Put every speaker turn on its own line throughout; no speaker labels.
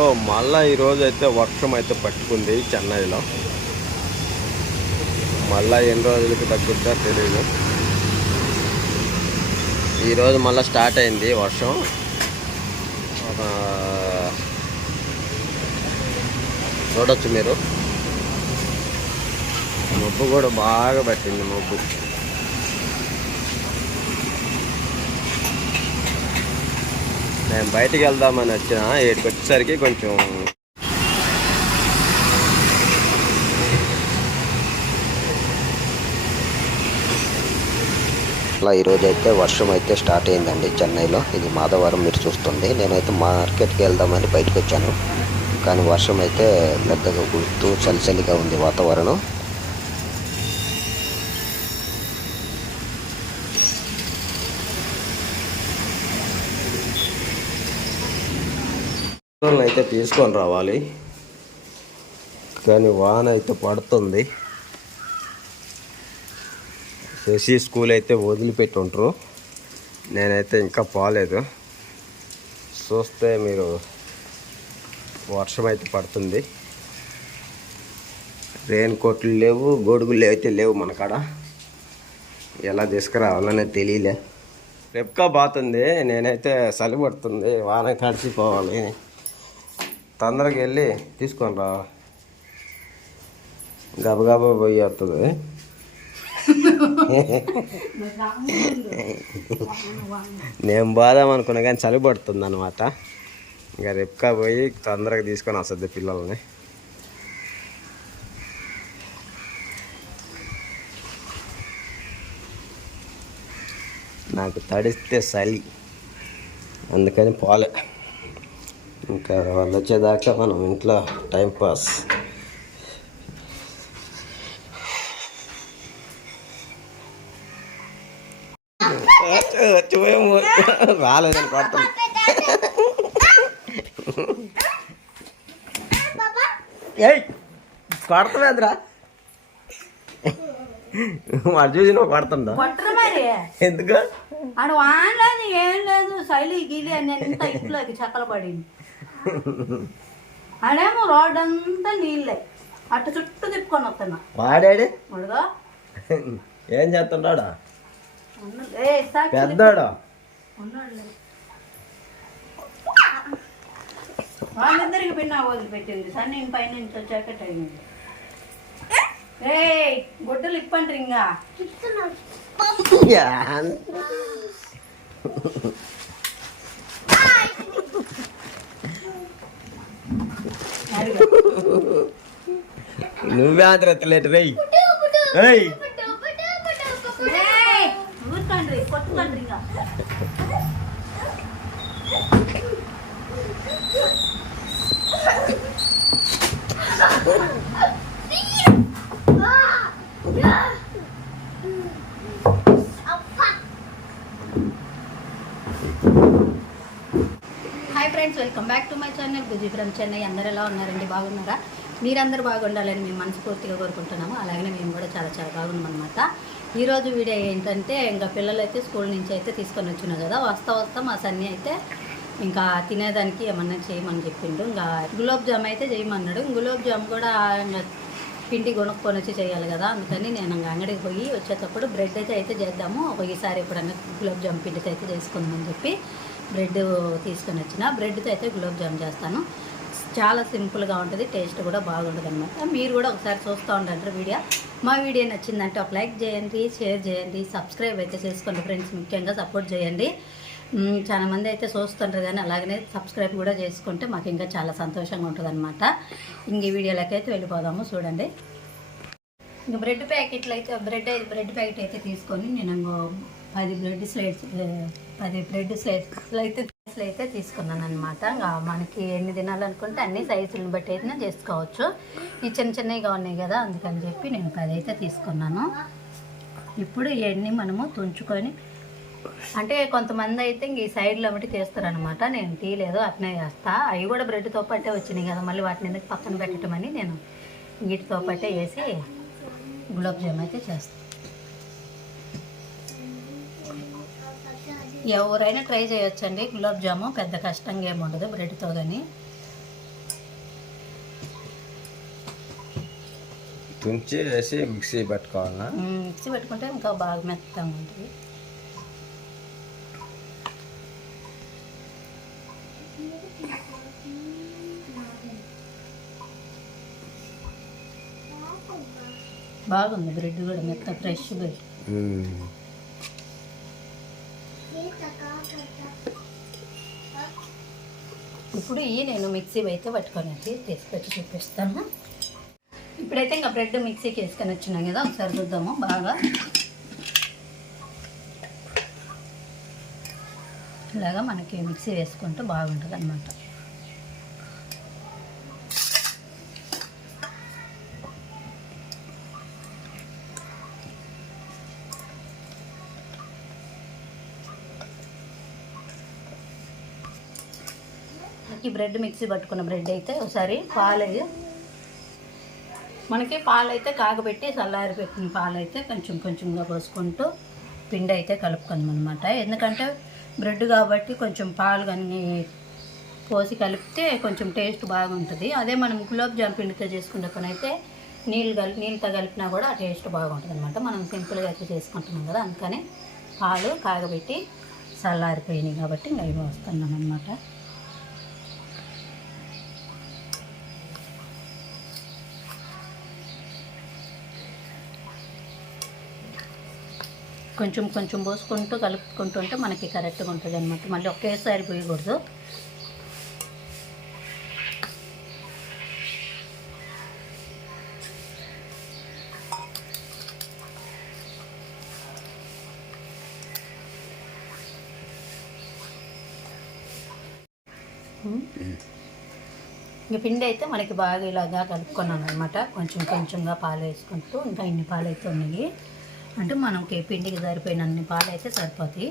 So మళ్ళీ ఈరోజు అయితే వర్షం అయితే పట్టుకుంది చెన్నైలో. మళ్ళా ఎన్ని రోజులకి తగ్గుద్దో తెలియదు ఈరోజు మళ్ళీ స్టార్ట్ అయింది వర్షం. ఒక చూడొచ్చు మీరు. మబ్బు కూడా బాగా పట్టింది మబ్బు. నేను బయటికి వెళ్దామని వచ్చిన ఏడుకి వచ్చేసరికి కొంచెం
అట్లా ఈరోజు అయితే వర్షం అయితే స్టార్ట్ అయిందండి చెన్నైలో. ఇది మాధవరం మీరు చూస్తుంది. నేనైతే మార్కెట్కి వెళ్దామని బయటకు వచ్చాను. కానీ వర్షం అయితే పెద్దగా గుర్తు చలి చలిగా ఉంది వాతావరణం.
అయితే తీసుకొని రావాలి. కానీ వాన అయితే పడుతుంది. శశి స్కూల్ అయితే వదిలిపెట్టి ఉంటారు నేనైతే ఇంకా పోలేదు. చూస్తే మీరు వర్షం అయితే పడుతుంది. రెయిన్ కోట్లు లేవు గొడుగులు అయితే లేవు మన కాడ ఎలా తీసుకురావాలనే తెలియలే. రెప్కా బాతుంది నేనైతే చలి పడుతుంది. వాన తడిచిపోవాలి తొందరగా వెళ్ళి తీసుకొని రా గబగబా పోయి వస్తుంది నేను పోదాం అనుకున్నా కానీ చలి పడుతుంది అనమాట ఇంకా రెప్కా పోయి తొందరగా తీసుకొని వస్తుంది పిల్లల్ని. నాకు తడిస్తే చలి. అందుకని పోలే. ఇంకా వాళ్ళు వచ్చేదాకా మనం ఇంట్లో టైం పాస్. రాలేదని కొడతాం. ఏయ్ కొడతామేంద్రా వాడు చూసి నువ్వు కొడుతుందా ఎందుకు?
ఆడ వాన్ లేదు ఏం లేదు శైలి గిలి అని ఎంత ఇంట్లోకి చక్కల పడింది. ఆడేమో రోడ్ అంతా నీళ్ళే. అటు చుట్టూ తిప్పుకొని వస్తున్నా.
వాడాడు?
ముడుగా
ఏం చేస్తుంటాడా? పెద్దోడు.
వాళ్ళిద్దరికి పిన్న వదిలిపెట్టింది సన్ని పైన నుంచి వచ్చాక టైం ఏ గుడ్డలు ఇప్పండి ఇంకా
నువ్వే ఆంధ్రతలేటు రేయ్ ఏయ్.
ఊరుకండ్రి కొట్టుకండ్రి ఇంకా hi friends welcome back to my channel Buji from Chennai అందరు ఎలా ఉన్నారండి? బాగున్నారా? మీరందరూ బాగుండాలని మేము మనస్ఫూర్తిగా కోరుకుంటున్నాము. అలాగనే మేము కూడా చాలా చాలా బాగున్నాం అనమాట ఈరోజు వీడియో ఏంటంటే ఇంకా పిల్లలు అయితే స్కూల్ నుంచి అయితే తీసుకొని వచ్చినారు కదా వస్తా వస్తా మా సన్ని అయితే ఇంకా తినేదానికి ఏమన్నా చేయమని చెప్పిండు. ఇంకా గులాబ్ జామ్ అయితే చేయమన్నాడు. గులాబ్ జామ్ కూడా ఇంకా పిండి కొనుక్కొని వచ్చి చేయాలి కదా అందుకని నేను ఇంకా అంగడికి పోయి వచ్చేటప్పుడు బ్రెడ్ అయితే అయితే చేద్దాము. ఒకసారి ఎప్పుడన్నా గులాబ్ జామ్ పిండితో అయితే చేసుకుందామని చెప్పి బ్రెడ్ తీసుకొని వచ్చిన. బ్రెడ్తో అయితే గులాబ్ జామ్ చేస్తాను. చాలా సింపుల్గా ఉంటుంది. టేస్ట్ కూడా బాగుంటుంది అనమాట మీరు కూడా ఒకసారి చూస్తూ ఉండండి వీడియో. మా వీడియో నచ్చిందంటే ఒక లైక్ చేయండి షేర్ చేయండి సబ్స్క్రైబ్ అయితే చేసుకోండి ఫ్రెండ్స్. ముఖ్యంగా సపోర్ట్ చేయండి. చాలా మంది అయితే చూస్తుంటారు కానీ అలాగనే సబ్స్క్రైబ్ కూడా చేసుకుంటే మాకు ఇంకా చాలా సంతోషంగా ఉంటుంది అనమాట ఇంక ఈ వీడియోలోకి అయితే వెళ్ళిపోదాము. చూడండి. ఇంకా బ్రెడ్ ప్యాకెట్లు అయితే బ్రెడ్ బ్రెడ్ ప్యాకెట్ అయితే తీసుకొని నేను పది బ్రెడ్ స్లైడ్స్ పది బ్రెడ్ స్లైడ్స్ అయితే స్లైడ్స్లు అయితే తీసుకున్నాను అనమాట మనకి ఎన్ని తినాలనుకుంటే అన్ని సైజులను బట్టి అయితే చేసుకోవచ్చు. ఈ చిన్న చిన్నవిగా ఉన్నాయి కదా అందుకని చెప్పి నేను పది అయితే తీసుకున్నాను. ఇప్పుడు ఇవన్నీ మనము తుంచుకొని అంటే కొంతమంది అయితే ఇంక ఈ సైడ్లో ఒకటి తీస్తారనమాట నేను టీ లేదు అట్నే చేస్తా. అవి కూడా బ్రెడ్తో పట్టే వచ్చినాయి కదా మళ్ళీ వాటిని ఎందుకు పక్కన పెట్టడమని నేను వీటితో పట్టే వేసి గులాబ్ జామ్ అయితే చేస్తాను ఎవరైనా ట్రై చేయొచ్చండి. గులాబ్ జాము పెద్ద కష్టంగా ఏమి ఉండదు బ్రెడ్తో కానీ
తుంచి వేసి మిక్సీ పెట్టుకోవాలా?
మిక్సీ పెట్టుకుంటే ఇంకా బాగా మెత్తగా ఉంటుంది. బాగుంది బ్రెడ్ కూడా మెత్త ఫ్రెష్ బ్రెడ్ ఇప్పుడు ఇవి నేను మిక్సీ అయితే పట్టుకొని వచ్చి తీసుకొచ్చి చూపిస్తాను. ఇప్పుడైతే ఇంకా బ్రెడ్ మిక్సీకి వేసుకొని వచ్చినాం కదా ఒకసారి చూద్దాము బాగా. ఇలాగా మనకి మిక్సీ వేసుకుంటే బాగుంటుంది అనమాట బ్రెడ్ మిక్సీ పట్టుకున్న బ్రెడ్ అయితే ఒకసారి పాలు మనకి పాలు అయితే కాగబెట్టి చల్లారి పెట్టిన పాలు అయితే కొంచెం కొంచెంగా పోసుకుంటూ పిండి అయితే కలుపుకుందాం అనమాట ఎందుకంటే బ్రెడ్ కాబట్టి కొంచెం పాలు కానీ పోసి కలిపితే కొంచెం టేస్ట్ బాగుంటుంది. అదే మనం గులాబ్ జామ్ పిండితో చేసుకునే పని అయితే నీళ్ళు కలిపి నీళ్ళతో కలిపినా కూడా ఆ టేస్ట్ బాగుంటుంది అనమాట మనం సింపుల్గా అయితే చేసుకుంటున్నాం కదా అందుకని పాలు కాగబెట్టి చల్లారిపోయినాయి కాబట్టి ఇంకా ఇవి అనమాట కొంచెం కొంచెం పోసుకుంటూ కలుపుకుంటుంటే మనకి కరెక్ట్గా ఉంటుంది అనమాట మళ్ళీ ఒకేసారి పోయకూడదు. ఇంక పిండి అయితే మనకి బాగా ఇలాగా కలుపుకున్నాను అనమాట కొంచెం కొంచెంగా పాలు వేసుకుంటూ ఇంకా ఇన్ని పాలు అయితే ఉన్నాయి. అంటే మనకి పిండికి సరిపోయిన అన్ని పాలు అయితే సరిపోతాయి.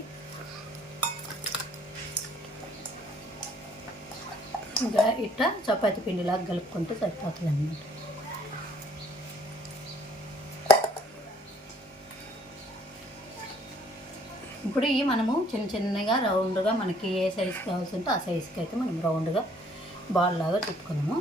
ఇంకా ఇట్లా చపాతి పిండిలాగా కలుపుకుంటే సరిపోతుంది అన్నమాట ఇప్పుడు ఇవి మనము చిన్న చిన్నగా రౌండ్గా మనకి ఏ సైజు కావాల్సి ఉంటే ఆ సైజుకి అయితే మనం రౌండ్గా బాల్ లాగా చుట్టుకున్నాము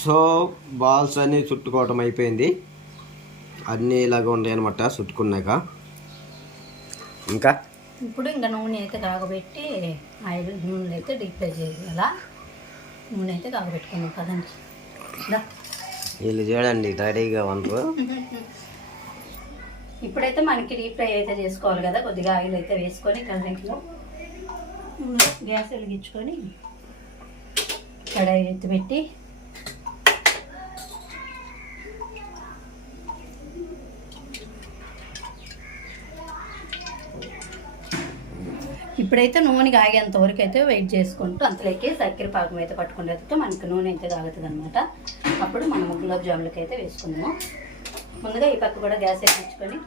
సో బాల్స్ అన్నీ చుట్టుకోవటం అయిపోయింది. అన్నీ ఇలాగ ఉన్నాయి అనమాట చుట్టుకున్నాక. ఇంకా?
ఇప్పుడు ఇంకా నూనె అయితే కాగబెట్టి ఆయిల్ నూనె అయితే డీప్ ఫ్రై చేయాల. నూనె అయితే కాగబెట్టుకున్నాం కదండి.
వీళ్ళు చూడండి రెడీగా ఉండరు
ఇప్పుడైతే మనకి డీప్ ఫ్రై అయితే చేసుకోవాలి కదా. కొద్దిగా ఆయిల్ అయితే వేసుకొని కరెంట్లో గ్యాస్ వెలిగించుకొని కడాయి ఎత్తిపెట్టి ఇప్పుడైతే నూనె కాగేంత వరకు అయితే వెయిట్ చేసుకుంటూ అంతలోకి చక్కెర పాకం అయితే వెళ్తే మనకి నూనె అయితే కాగుతుంది అనమాట అప్పుడు మనం గులాబ్ జాములకి అయితే వేసుకుందాము. ముందుగా ఈ పక్క కూడా గ్యాస్ ఎక్కించుకొని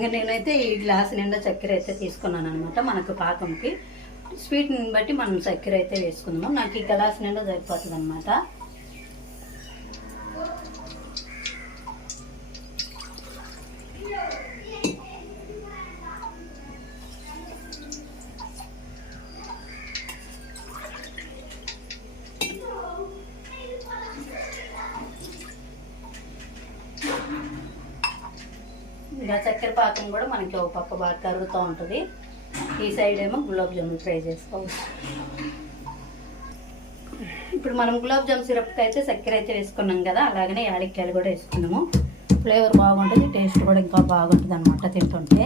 ఇంకా నేనైతే ఈ గ్లాస్ నిండా చక్కెర అయితే తీసుకున్నాను అనమాట మనకు పాకంకి స్వీట్ని బట్టి మనం చక్కెర అయితే వేసుకుందాము నాకు ఈ గ్లాస్ నిండా సరిపోతుంది అనమాట Yeah. పాకం కూడా మనకి ఒక పక్క బాగా కరుగుతూ ఉంటుంది. ఈ సైడ్ ఏమో గులాబ్ జామున్ ఫ్రై చేసుకోవచ్చు ఇప్పుడు మనం గులాబ్ జామ్ సిరప్కి అయితే చక్కెర అయితే వేసుకున్నాం కదా అలాగనే యాలక్కాయలు కూడా వేసుకున్నాము. ఫ్లేవర్ బాగుంటుంది టేస్ట్ కూడా ఇంకా బాగుంటుంది అనమాట తింటుంటే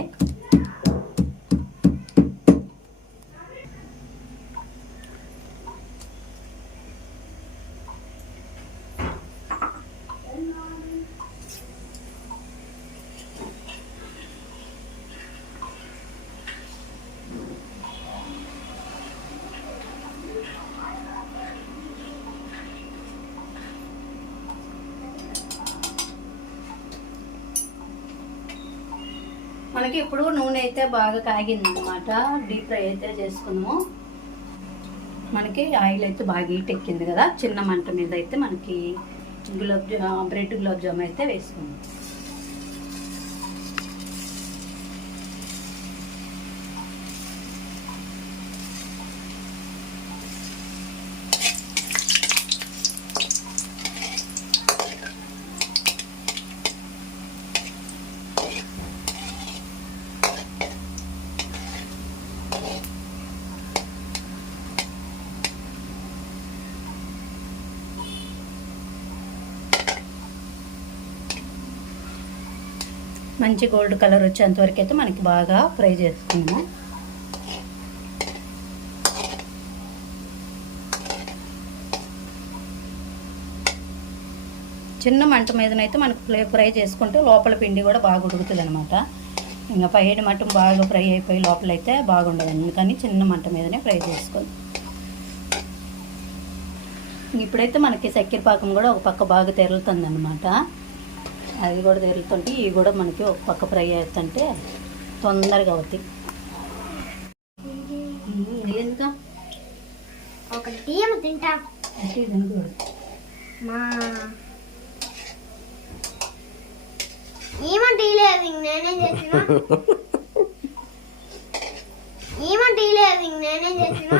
మనకి ఇప్పుడు నూనె అయితే బాగా కాగింది అనమాట డీప్ ఫ్రై అయితే చేసుకున్నాము. మనకి ఆయిల్ అయితే బాగా హీట్ ఎక్కింది కదా. చిన్న మంట మీద అయితే మనకి గులాబ్ జామ్ బ్రెడ్ గులాబ్ జామ్ అయితే వేసుకున్నాం. మంచి గోల్డ్ కలర్ వచ్చేంతవరకు అయితే మనకి బాగా ఫ్రై చేసుకున్నాము చిన్న మంట మీదనైతే మనకు ఫ్రై ఫ్రై చేసుకుంటే లోపల పిండి కూడా బాగా ఉడుకుతుంది అనమాట ఇంకా పైన మటం బాగా ఫ్రై అయిపోయి లోపల అయితే బాగుండదు. అందుకని చిన్న మంట మీదనే ఫ్రై చేసుకోండి ఇప్పుడైతే మనకి చక్కెర పాకం కూడా ఒక పక్క బాగా తెరులుతుంది అనమాట అది కూడా తెరులుతుంటే ఇవి కూడా మనకి ఒక పక్క ఫ్రై అవుతుంటే తొందరగా అవుతాయి. ఎందుకు
ఒకటి తింటా? మా ఏమంటే లేదు ఇంక నేనేం చేసిన. ఏమంటే లేదు ఇంక నేనేం చేసిన.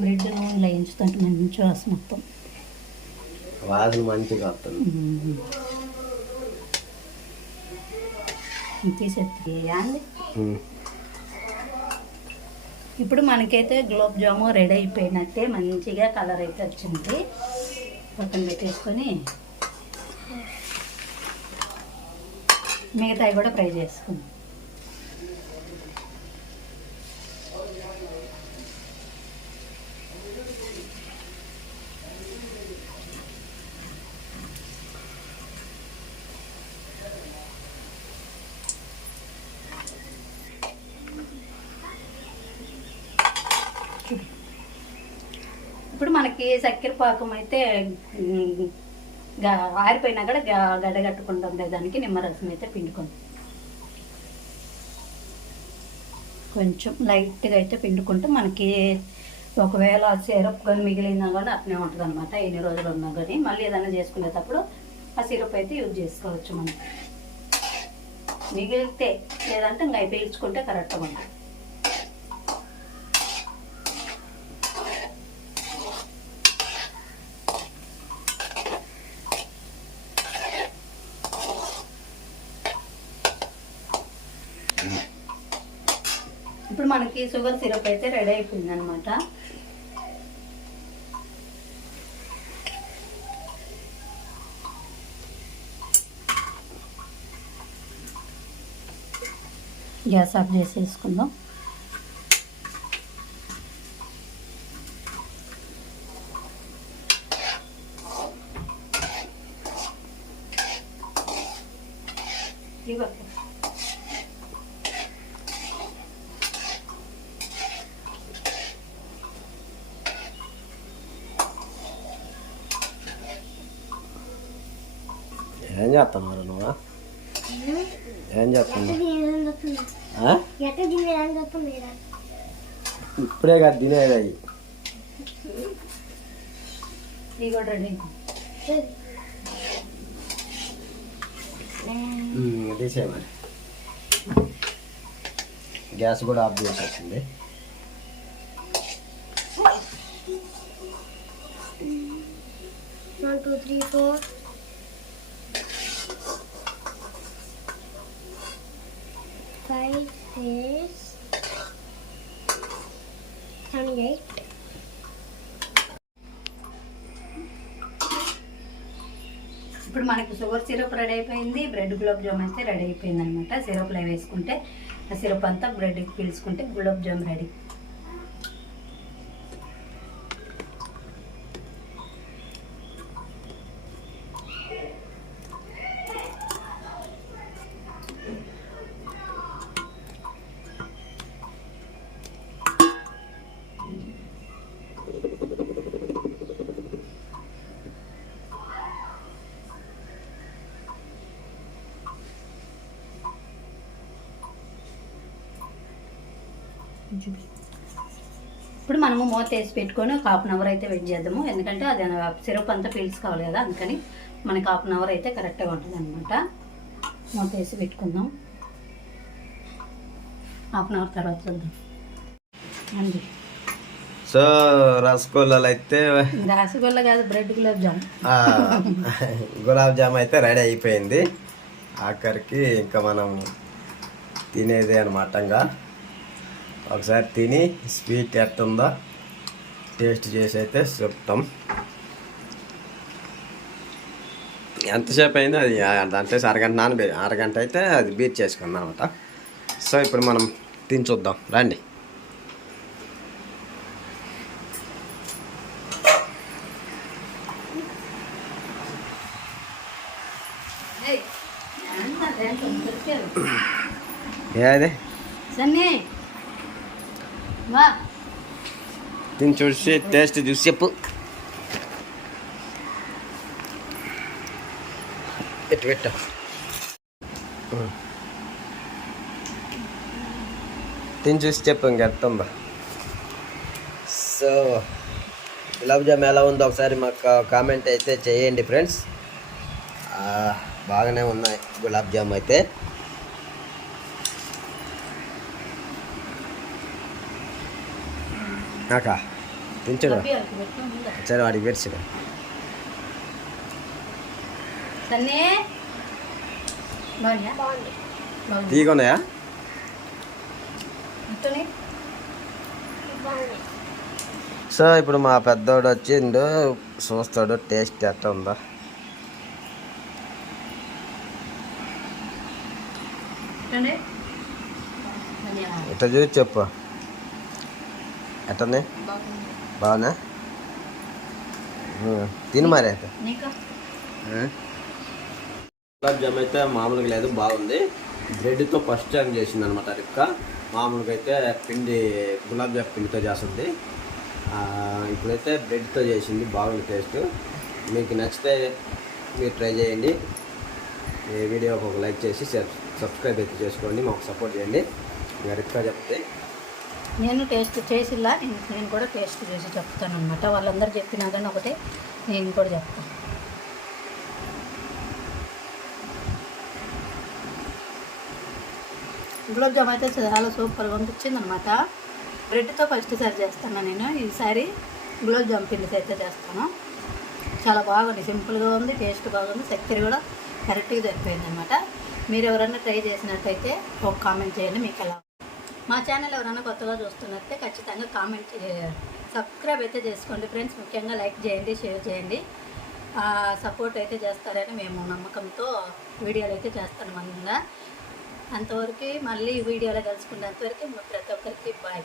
బ్రెడ్ నూనెలో వేయించుతుంటే మంచి వాసన మొత్తం
వాసన మంచిగా వస్తుంది.
ఇప్పుడు మనకైతే గులాబ్ జాము రెడీ అయిపోయినట్టే మంచిగా కలర్ అయితే వచ్చింది. పక్కన పెట్టేసుకొని మిగతాయి కూడా ఫ్రై చేసుకుందాం ఇప్పుడు మనకి చక్కెర పాకం అయితే ఆరిపోయినా కూడా గా- గడ్డగట్టుకుంటాం దానికి నిమ్మరసం అయితే పిండుకుంది కొంచెం లైట్గా అయితే పిండుకుంటే. మనకి ఒకవేళ సిరప్ కానీ మిగిలినా కూడా అట్నే ఉంటుంది అనమాట ఎన్ని రోజులు ఉన్నా కానీ మళ్ళీ ఏదైనా చేసుకునేటప్పుడు ఆ సిరప్ అయితే యూజ్ చేసుకోవచ్చు మనం. మిగిలితే లేదంటే ఇంకా పీల్చుకుంటే కరెక్ట్గా ఉంటుంది. ఇప్పుడు మనకి షుగర్ సిరప్ అయితే రెడీ అయిపోయింది అనమాట గ్యాస్ ఆఫ్ చేసేసుకుందాం.
ఏం చేస్తున్నారు నువ్వు? ఏం చేస్తున్నావు ఇప్పుడే కదా తినేది అవి మరి. గ్యాస్ కూడా ఆఫ్ చేసేసింది.
One two three four.
మనకి షుగర్ సిరప్ రెడీ అయిపోయింది బ్రెడ్ గులాబ్ జామ్ అయితే రెడీ అయిపోయింది అనమాట సిరప్లో వేసుకుంటే ఆ సిరప్ అంతా బ్రెడ్కి పీల్చుకుంటే గులాబ్ జామ్ రెడీ. చూపి ఇప్పుడు మనము మూత వేసి పెట్టుకొని ఒక హాఫ్ అన్ అవర్ అయితే వెయిట్ చేద్దాము. ఎందుకంటే అది సిరప్ అంతా పీల్చుకోవాలి కదా అందుకని మనకి హాఫ్ అన్ అవర్ అయితే కరెక్ట్గా ఉంటుంది అనమాట మూత వేసి పెట్టుకుందాం. హాఫ్ అన్ అవర్ తర్వాత చూద్దాం. అండి.
సో రసగుల్లాలు అయితే
రసగుల్లా కాదు బ్రెడ్ గులాబ్ జామ్.
ఆ, గులాబ్ జామ్ అయితే రెడీ అయిపోయింది. ఆఖరికి ఇంకా మనం తినేదే అనమాట ఇంకా. ఒకసారి తిని స్వీట్ ఎట్టుందో టేస్ట్ చేసి అయితే చెప్తాం. ఎంతసేపు అయింది? అది అంటే అరగంట నాన్న అరగంట అయితే అది బీట్ చేసుకుందాం అనమాట సో ఇప్పుడు మనం తిని చూద్దాం. రండి. ఏది?
సన్నీ
చూసి టేస్ట్ చూసి చెప్పు పెట్టు పెట్టు తిని చూసి చెప్పు అర్థం సో గులాబ్ జామ్ ఎలా ఉందో ఒకసారి మాకు కామెంట్ అయితే చేయండి ఫ్రెండ్స్ బాగానే ఉన్నాయి. గులాబ్ జామ్ అయితే. నాకా?
ముందు.
సరే వాడికి
బాగుంది.
తీగున్నాయా సో ఇప్పుడు మా పెద్దోడు వచ్చిండు. చూస్తాడు టేస్ట్ ఎట్లా ఉందా. ఇట్లా చూసి చెప్పు. ఎట్టుంది? బాగున్నా. తిను మరి అయితే. గులాబ్ జామ్ అయితే మామూలుగా లేదు బాగుంది. బ్రెడ్తో ఫస్ట్ టైం చేసింది అనమాట రిక్క మామూలుగా అయితే పిండి గులాబ్ జామ్ పిండితో చేస్తుంది. ఇప్పుడైతే బ్రెడ్తో చేసింది బాగుంది టేస్ట్. మీకు నచ్చితే మీరు ట్రై చేయండి. ఈ వీడియోకి ఒక లైక్ చేసి సబ్స్క్రైబ్ అయితే చేసుకోండి మాకు సపోర్ట్ చేయండి. ఇంకా రిక్క చెప్తే
నేను టేస్ట్ చేసిలా నేను నేను కూడా టేస్ట్ చేసి చెప్తాను అనమాట వాళ్ళందరూ చెప్పినా కానీ ఒకటే నేను కూడా చెప్తాను. గులాబ్ జామ్ అయితే చాలా సూపర్గా అనిపించింది అనమాట బ్రెడ్తో ఫస్ట్ సారి చేస్తాను నేను. ఈసారి గులాబ్ జామ్ పిండితో అయితే చేస్తాను. చాలా బాగుంది. సింపుల్గా ఉంది టేస్ట్ బాగుంది. చక్కెర కూడా కరెక్ట్గా సరిపోయింది అనమాట మీరు ఎవరైనా ట్రై చేసినట్టయితే ఒక కామెంట్ చేయండి మీకు ఎలా మా ఛానల్ ఎవరైనా కొత్తగా చూస్తున్నట్టే ఖచ్చితంగా కామెంట్ సబ్స్క్రైబ్ అయితే చేసుకోండి. ఫ్రెండ్స్ ముఖ్యంగా లైక్ చేయండి షేర్ చేయండి. సపోర్ట్ అయితే చేస్తారని మేము నమ్మకంతో వీడియోలు అయితే చేస్తాను మందంగా. అంతవరకు మళ్ళీ వీడియోలో వీడియోలో కలుసుకునేంతవరకు ప్రతి ఒక్కరికి బాయ్